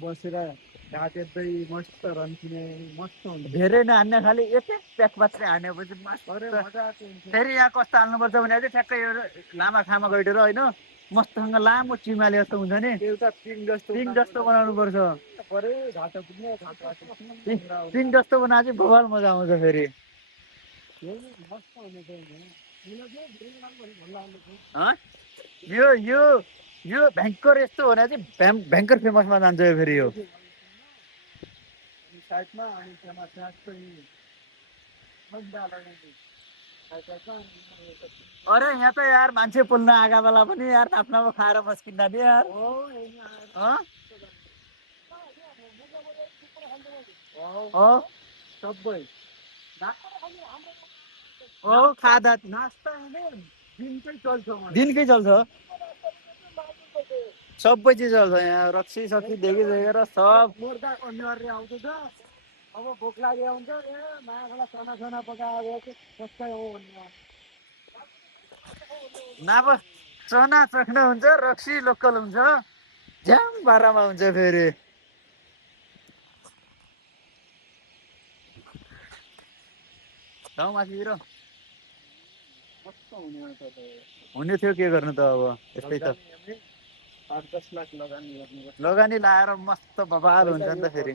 बसेर घाट हेर्दै मस्त रन्किने मस्त हुन्छ धेरै नहान्ने खालि एक एक प्याक मात्रै हानेपछि फेरि यहाँ कस्तो हाल्नुपर्छ भने चाहिँ ठ्याक्कै यो लामा खामा गइटेर होइन मस्तसँग लामो चिमाले जस्तो हुन्छ नि एउटा पिङ जस्तो बनाउनु पर्छ पिङ जस्तो बनाए चाहिँ बवाल मजा आउँछ फेरि यो यो यो भयङ्कर यस्तो भने चाहिँ भयङ्कर फेमसमा जान्छ यो फेरि यो अरे यहाँ त यार मान्छे पोल्न आगा बेला पनि यार नाप्नामा खाएर मस्किँदा नि यार सबै खादा नास्ता दिनकै चल्छ सबै चिज चल्छ यहाँ रक्सी सक्सी देखि देखेर सब अनिवार्य आउँछ अब भोक लाग्यो हुन्छ मायाँबाट चना चना पकाएर नाप चना चख्न हुन्छ रक्सी लोकल हुन्छ झ्याम बाह्रमा हुन्छ फेरि माथितिर हुने थियो के गर्नु त अब यस्तै त 8-10 लाख लगानी लाएर मस्त बबाल हुन्छ नि त फेरि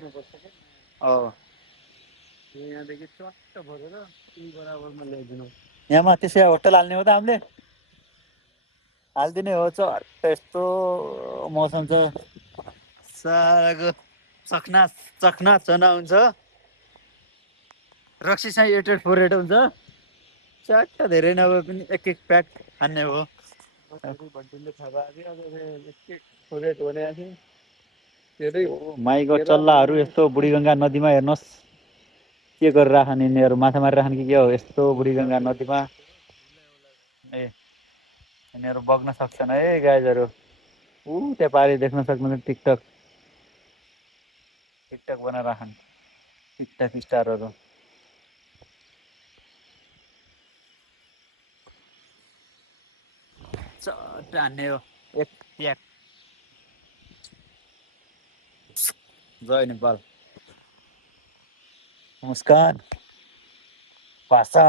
यहाँदेखि चट्ट भरेर बराबरमा ल्याइदिनु यहाँमा त्यसै होटल हाल्ने हो त हामीले हालिदिने हो चट्ट यस्तो मौसम छ साराको चखना चखना चना हुन्छ रक्सी चाहिँ 8-8 हुन्छ चट्ट धेरै नभए पनि एक एक प्याक खाने हो माइक चल्लाहरू यस्तो बुढीगङ्गा नदीमा हेर्नुहोस् के गरेर राखन् यिनीहरू माछा मारिराखन् कि के हो यस्तो बुढीगङ्गा नदीमा ए यिनीहरू बग्न सक्छन् है गाइजहरू त्यहाँ पारि देख्न सक्नुहुन्छ टिकटक बनाएर राखन् टिकटक स्टारहरू चट्ट हान्ने हो एक प्याक जय नेपाल नमस्कार भाषा